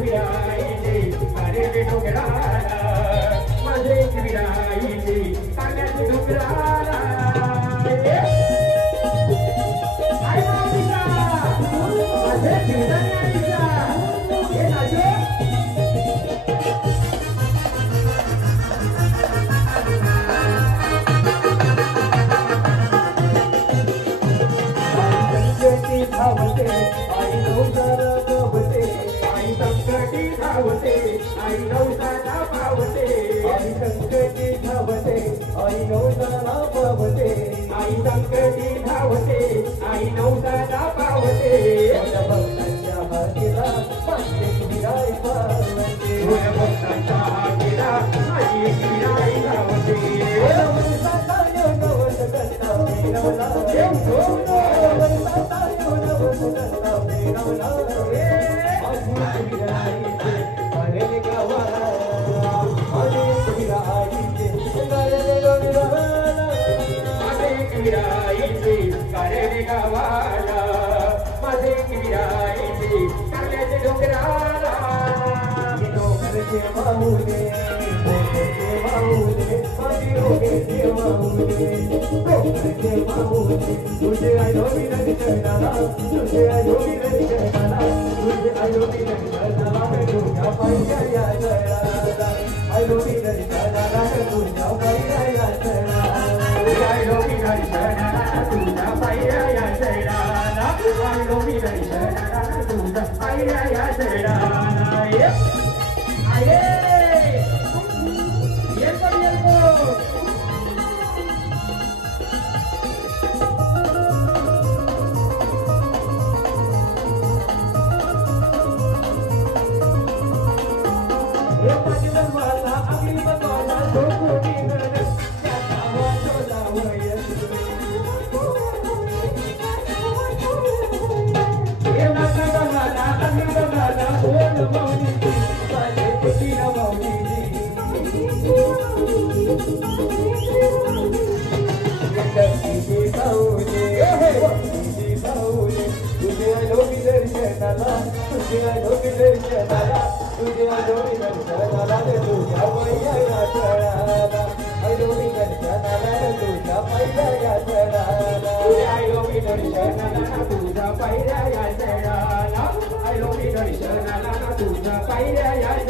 विराईचे कारेचे डोंगराला माझे विराईचे कांद्याचे डोंगराला आई माऊलीचा माझे विराईचा हे नाचो धावते आई नवसाला पावते आई संकटी धावते आई नवसाला पावते आई संकटी धावते आई नवसाला पावते आई संकटी धावते आई नवसाला पावते माझ्या भक्तांच्या हातीला माझी विराई पावते माझ्या भक्तांच्या हातीला माझी विराई पावते कारेने गावाला माझे विराईचे कांद्याचे डोंगराला डोंगरचे माऊले माझी डोंगरचे माऊले डोंगरचे माऊले तुझे आयो विरही चरणाला तुझे आयो विरही चरणाला तुझे आयो विरही चरणाला तुझ्या पायऱ्या या चरणाला आयो विरही चरणाला तुझ्या पायऱ्या या चरणाला आयो विरही चरणाला तुझ्या पायऱ्या या चरणाला आयो विरही चरणाला तुझ्या पायऱ्या या चरणाला आये तुझ्या पायऱ्या या